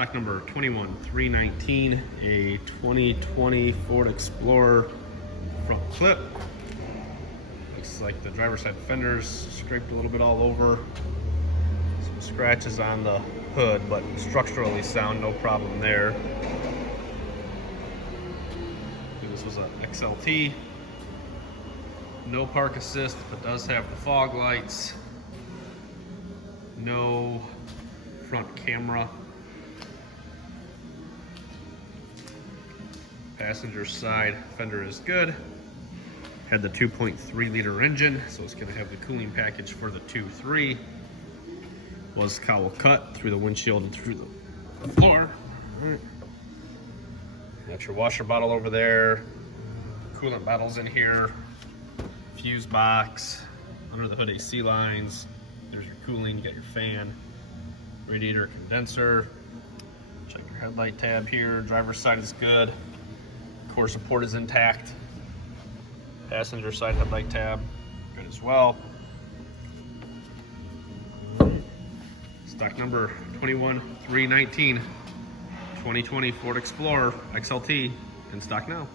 Stock number 21319, a 2020 Ford Explorer front clip. Looks like the driver's side fenders scraped a little bit all over. Some scratches on the hood, but structurally sound, no problem there. This was a XLT. No park assist, but does have the fog lights. No front camera. Passenger side fender is good. Had the 2.3 liter engine, so it's gonna have the cooling package for the 2.3. Was cowl cut through the windshield and through the floor. Got your washer bottle over there. Coolant bottles in here. Fuse box. Under the hood AC lines. There's your cooling, you got your fan. Radiator condenser. Check your headlight tab here. Driver's side is good. Core support is intact. Passenger side headlight tab, good as well. Stock number 21319, 2020 Ford Explorer XLT in stock now.